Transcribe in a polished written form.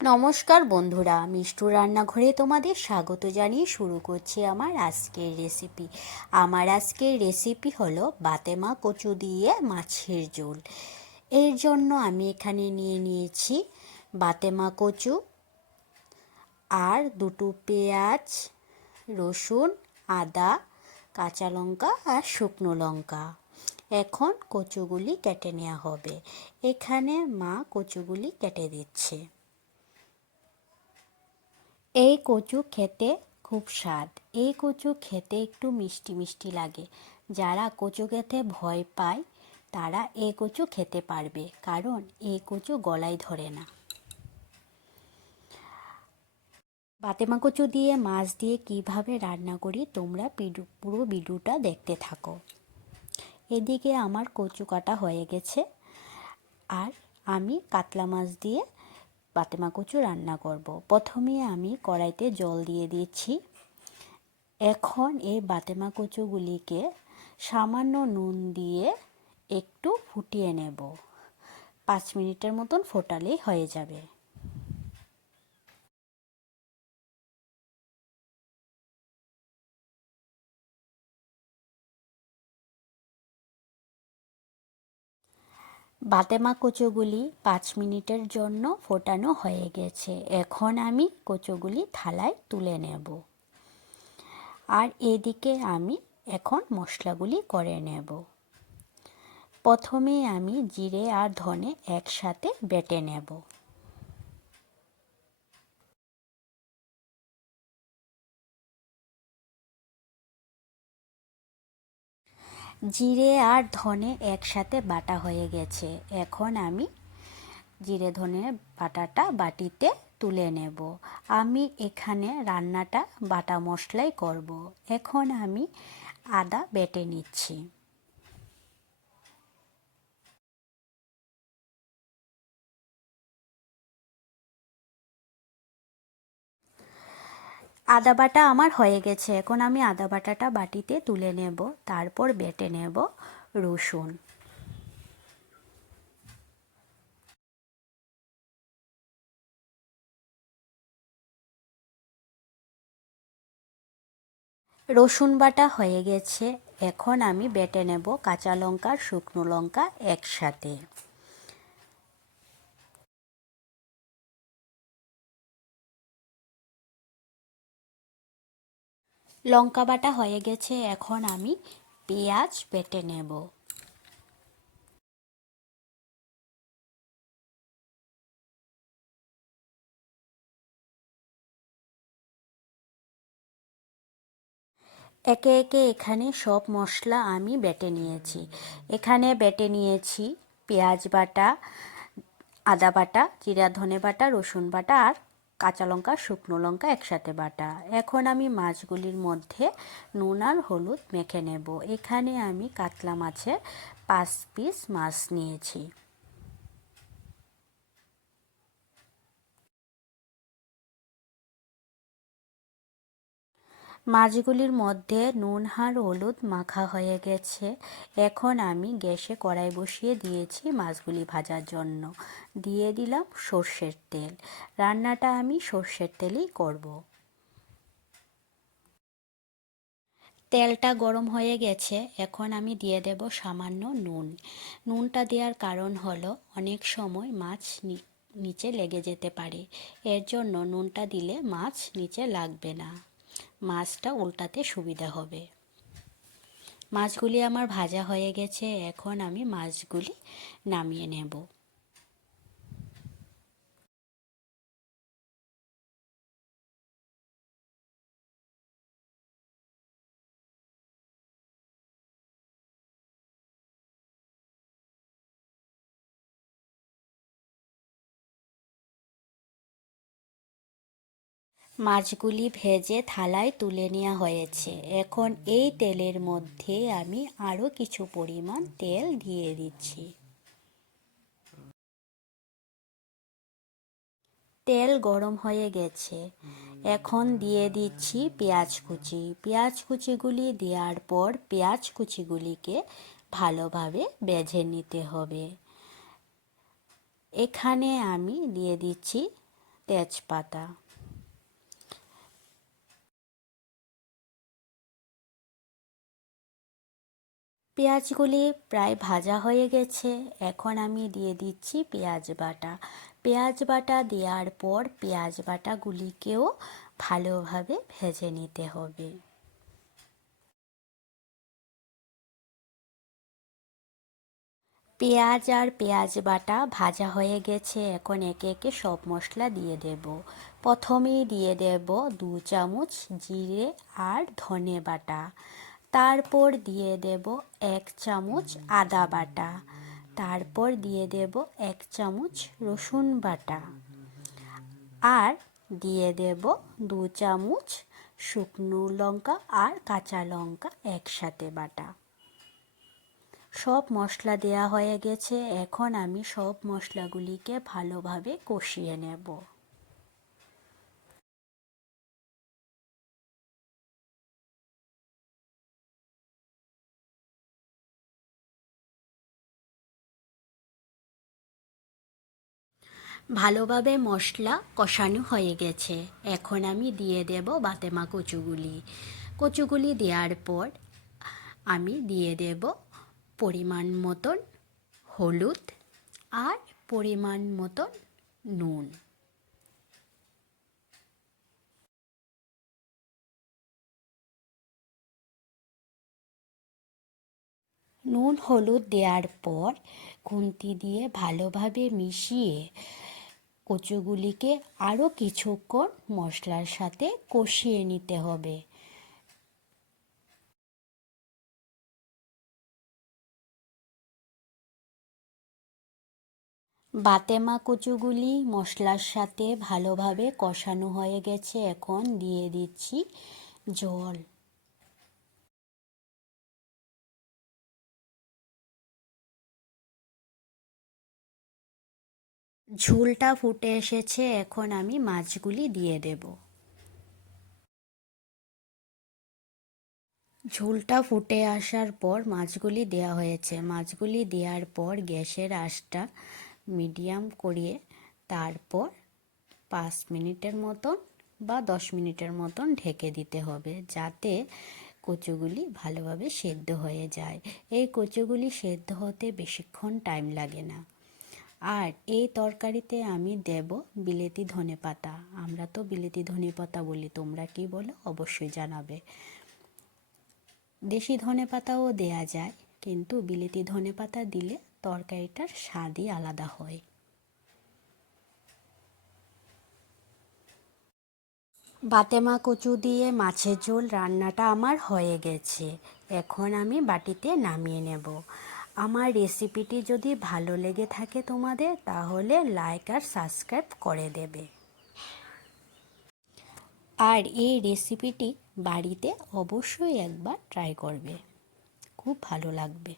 নমস্কার বন্ধুরা, মিষ্টুর রান্নাঘরে তোমাদের স্বাগত জানিয়ে শুরু করছি আমার আজকের রেসিপি। আমার আজকের রেসিপি হলো বাতেমা কচু দিয়ে মাছের ঝোল। এর জন্য আমি এখানে নিয়ে নিয়েছি বাতেমা কচু আর দুটো পেঁয়াজ, রসুন, আদা, কাঁচা লঙ্কা আর শুকনো লঙ্কা। এখন কচুগুলি কেটে নেওয়া হবে। এখানে মা কচুগুলি কেটে দিচ্ছে। এই কচু খেতে খুব স্বাদ। এই কচু খেতে একটু মিষ্টি মিষ্টি লাগে। যারা কচু খেতে ভয় পায় তারা এই কচু খেতে পারবে, কারণ এই কচু গলায় ধরে না। বাতেমা কচু দিয়ে মাছ দিয়ে কিভাবে রান্না করি তোমরা পুরো ভিডিওটা দেখতে থাকো। এদিকে আমার কচু কাটা হয়ে গেছে, আর আমি কাতলা মাছ দিয়ে বাতেমা কচু রান্না করব। প্রথমে আমি কড়াইতে জল দিয়ে দিচ্ছি। এখন এই বাতেমা কচুগুলিকে সামান্য নুন দিয়ে একটু ফুটিয়ে নেব। 5 মিনিটের মতন ফোটালেই হয়ে যাবে। বাতেমা কচুগুলি 5 মিনিটের জন্য ফোটানো হয়ে গেছে। এখন আমি কচুগুলি থালায় তুলে নেব, আর এদিকে আমি এখন মশলাগুলি করে নেব। প্রথমে আমি জিরে আর ধনে একসাথে বেটে নেব। জিরে আর ধনে একসাথে বাটা হয়ে গেছে। এখন আমি জিরে ধনে বাটাটা বাটিতে তুলে নেব। আমি এখানে রান্নাটা বাটা মশলাই করব। এখন আমি আদা বেটে নিচ্ছি। আদা বাটা আমার হয়ে গেছে। এখন আমি আদা বাটাটা বাটিতে তুলে নেব। তারপর বেটে নেব রসুন। রসুন বাটা হয়ে গেছে। এখন আমি বেটে নেব কাঁচা লঙ্কা, শুকনো লঙ্কা একসাথে। লঙ্কা বাটা হয়ে গেছে। এখন আমি পেঁয়াজ বেটে নেব। একে একে এখানে সব মশলা আমি বেটে নিয়েছি। এখানে বেটে নিয়েছি পেঁয়াজ বাটা, আদা বাটা, জিরা ধনে বাটা, রসুন বাটা আর কাঁচা লঙ্কা শুকনো লঙ্কা একসাথে বাটা। এখন আমি মাছগুলির মধ্যে নুন আর হলুদ মেখে নেব। এখানে আমি কাতলা মাছের 5 পিস মাছ নিয়েছি। মাছগুলির মধ্যে নুন আর হলুদ মাখা হয়ে গেছে। এখন আমি গ্যাসে কড়াই বসিয়ে দিয়েছি মাছগুলি ভাজার জন্য। দিয়ে দিলাম সর্ষের তেল। রান্নাটা আমি সর্ষের তেলেই করব। তেলটা গরম হয়ে গেছে। এখন আমি দিয়ে দেব সামান্য নুন। নুনটা দেওয়ার কারণ হলো অনেক সময় মাছ নিচে লেগে যেতে পারে। এর জন্য নুনটা দিলে মাছ নিচে লাগবে না, মাছটা উল্টাতে সুবিধা হবে। মাছগুলি আমার ভাজা হয়ে গেছে। এখন আমি মাছগুলি নামিয়ে নেব। মাছগুলি ভেজে থালায় তুলে নেওয়া হয়েছে। এখন এই তেলের মধ্যে আমি আরও কিছু পরিমাণ তেল দিয়ে দিচ্ছি। তেল গরম হয়ে গেছে। এখন দিয়ে দিচ্ছি পেঁয়াজ কুচি। পেঁয়াজ কুচিগুলি দেওয়ার পর পেঁয়াজ কুচিগুলিকে ভালোভাবে ভেজে নিতে হবে। এখানে আমি দিয়ে দিচ্ছি তেজপাতা। পেঁয়াজগুলি প্রায় ভাজা হয়ে গেছে, এখন আমি দিয়ে দিচ্ছি পেঁয়াজ বাটা। পেঁয়াজ বাটা দেওয়ার পর পেঁয়াজ বাটাগুলিকেও ভালোভাবে ভেজে নিতে হবে। পেঁয়াজ আর পেঁয়াজ বাটা ভাজা হয়ে গেছে, এখন একে একে সব মশলা দিয়ে দেব। প্রথমেই দিয়ে দেব 2 চামচ জিরে আর ধনে বাটা, তারপর দিয়ে দেব 1 চামচ আদা বাটা, তারপর দিয়ে দেব 1 চামচ রসুন বাটা, আর দিয়ে দেব 2 চামচ শুকনো লঙ্কা আর কাঁচা লঙ্কা একসাথে বাটা। সব মশলা দেয়া হয়ে গেছে, এখন আমি সব মশলাগুলিকে ভালোভাবে কষিয়ে নেব। ভালোভাবে মশলা কষানো হয়ে গেছে, এখন আমি দিয়ে দেব বাতেমা কচুগুলি। কচুগুলি দেওয়ার পর আমি দিয়ে দেব পরিমাণ মতন হলুদ আর পরিমাণ মতন নুন। নুন হলুদ দেওয়ার পর খুন্তি দিয়ে ভালোভাবে মিশিয়ে কচুগুলিকে আরও কিছুক্ষণ মশলার সাথে কষিয়ে নিতে হবে। বাতেমা কচুগুলি মশলার সাথে ভালোভাবে কষানো হয়ে গেছে, এখন দিয়ে দিচ্ছি জল। ঝোলটা ফুটে এসেছে, এখন আমি মাছগুলি দিয়ে দেব। ঝোলটা ফুটে আসার পর মাছগুলি দেওয়া হয়েছে, মাছগুলি দেওয়ার পর গ্যাসের আঁচটা মিডিয়াম করিয়ে তারপর 5 মিনিটের মতন বা 10 মিনিটের মতন ঢেকে দিতে হবে, যাতে কচুগুলি ভালোভাবে সেদ্ধ হয়ে যায়। এই কচুগুলি সেদ্ধ হতে বেশিক্ষণ টাইম লাগে না। আর এই তরকারিতে আমি দেব বিলেতি ধনেপাতা। আমরা তো বিলেতি ধনেপাতা বলি, তোমরা কি বলো অবশ্যই জানাবে। দেশি ধনেপাতাও দেয়া যায়, কিন্তু বিলেতি ধনেপাতা দিলে তরকারিটার স্বাদই আলাদা হয়। বাতেমা কচু দিয়ে মাছের ঝোল রান্নাটা আমার হয়ে গেছে, এখন আমি বাটিতে নামিয়ে নেব। আমার রেসিপিটি যদি ভালো লেগে থাকে তোমাদের, তাহলে লাইক আর সাবস্ক্রাইব করে দেবে। আর এই রেসিপিটি বাড়িতে অবশ্যই একবার ট্রাই করবে, খুব ভালো লাগবে।